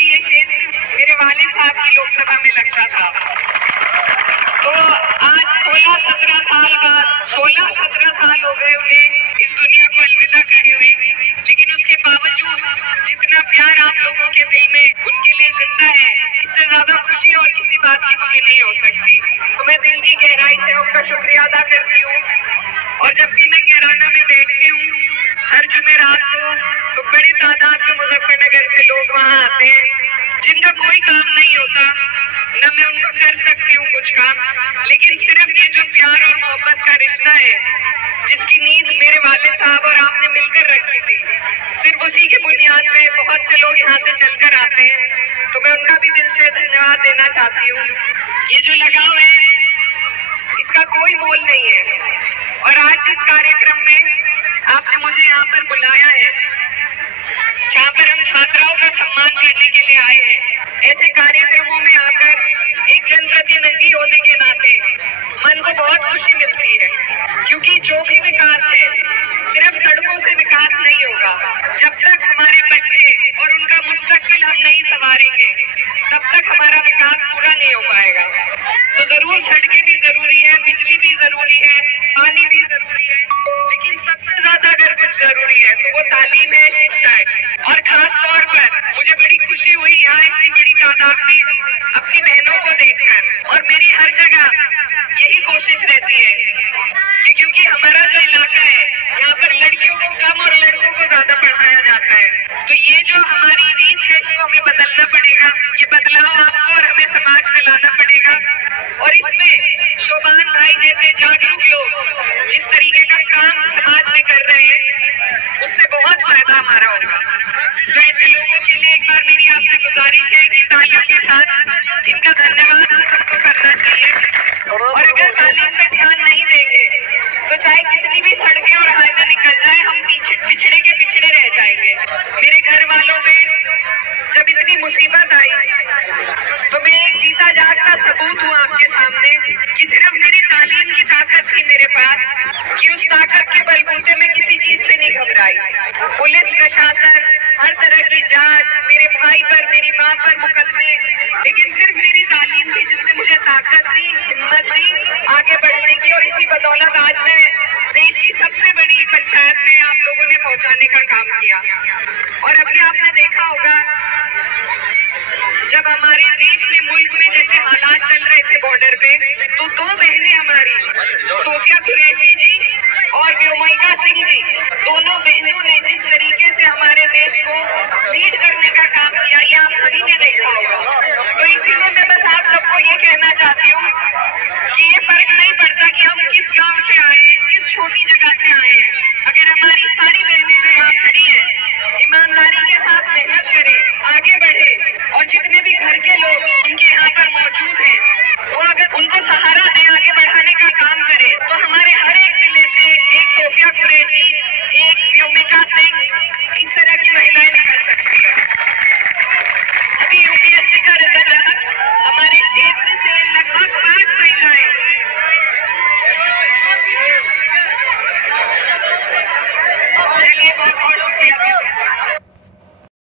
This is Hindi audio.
भी ये क्षेत्र मेरे वालिद साहब की लोकसभा में लगता था। तो आज 16-17 साल बाद 16-17 साल हो गए उन्हें इस दुनिया को अलविदा करे हुए, लेकिन उसके बावजूद जितना प्यार आप लोगों के दिल में उनके लिए जिंदा है, इससे ज्यादा खुशी और किसी बात की मुझे नहीं हो सकती। तो मैं दिल की गहराई से उनका शुक्रिया अदा करती हूँ। और जब भी मैं कैराना में बैठती हूँ हर जुमेरात को, तो बड़ी तादाद में मुजफ्फरनगर से लोग वहाँ आते हैं जिनका कोई काम नहीं होता, न मैं उनको कर सकती हूँ कुछ काम, लेकिन सिर्फ ये जो प्यार और मोहब्बत का रिश्ता है जिसकी नींव मेरे वालिद साहब और आपने मिलकर रखी थी, सिर्फ उसी की बुनियाद पे बहुत से लोग यहाँ से चलकर आते हैं। तो मैं उनका भी दिल से धन्यवाद देना चाहती हूँ। ये जो लगाव है इसका कोई मोल नहीं है। और आज जिस कार्यक्रम में आपने मुझे यहाँ पर बुलाया है, जहाँ पर हम छात्राओं का सम्मान करने के लिए आए हैं, ऐसे कार्यक्रमों में आकर एक जनप्रतिनिधि होने के नाते मन को बहुत खुशी मिलती है, क्योंकि जो भी विकास है सिर्फ सड़कों से विकास नहीं होगा। जब तक हमारे बच्चे और उनका मुस्तकबिल हम नहीं संवारेंगे तब तक हमारा विकास पूरा नहीं हो पाएगा। तो जरूर सड़कें भी जरूरी है, बिजली भी जरूरी है, पानी भी जरूरी है, लेकिन सबसे ज्यादा अगर कुछ जरूरी है तो वो तालीम है, शिक्षा है। और खास तौर पर मुझे बड़ी खुशी हुई यहाँ इतनी बड़ी तादाद में अपनी बहनों को देखकर, और मेरी हर जगह यही कोशिश रहती है कि क्योंकि हमारा जो इलाका है यहाँ पर लड़कियों को कम और लड़कों को ज्यादा पढ़ाया जाता है, तो ये जो हमारी रीत है इसको हमें बदलना पड़ेगा। ये बदलाव आपको और हमें समाज में लाना पड़ेगा। और इसमें शोभान भाई जैसे जागरूक लोग जिस तरीके का काम समाज में कर रहे हैं उससे बहुत फायदा हमारा होगा। तो ऐसे लोगों के लिए एक बार मेरी आपसे गुजारिश है कि तालियों के साथ इनका धन्यवाद हम सबको करना चाहिए। और अगर तालीम पे ध्यान नहीं देंगे तो चाहे कितनी भी सड़कें और हाईवे निकल जाए हम पिछड़े के पिछड़े रह जाएंगे। मेरे घर वालों में जब इतनी मुसीबत आई तो मैं एक जीता जागता सबूत हूँ आपके सामने कि सिर्फ मेरी तालीम की ताकत थी मेरे पास, कि उस ताकत के बलबूते में किसी चीज से नहीं घबराई। पुलिस प्रशासन हर तरह की जांच, मेरे भाई पर मेरी माँ पर मुकदमे, लेकिन सिर्फ मेरी तालीम थी जिसने मुझे ताकत दी, हिम्मत दी आगे बढ़ने की। और इसी बदौलत आज मैं देश की सबसे बड़ी पंचायत में आप लोगों ने पहुंचाने का काम किया। और अभी आपने देखा होगा जब हमारे देश में मुल्क में जैसे हालात चल रहे थे बॉर्डर पे, तो दो बहनें हमारी सोफिया कुरैशी जी और व्योमिका सिंह जी, दोनों बहनों ने जिस तरीके से हमारे देश को लीड करने का काम किया ये आप सभी ने देखा होगा। तो इसीलिए मैं बस आप सबको ये कहना चाहती हूँ कि ये फर्क नहीं पड़ता कि हम किस गांव से आए हैं, किस छोटी जगह से आए हैं, अगर हमारी सारी बहनें जो यहाँ खड़ी हैं ईमानदारी के साथ मेहनत करें, आगे बढ़े, और जितने भी घर के लोग उनके यहाँ पर मौजूद हैं वो अगर उनको सहारा दें, आगे बढ़ाने का काम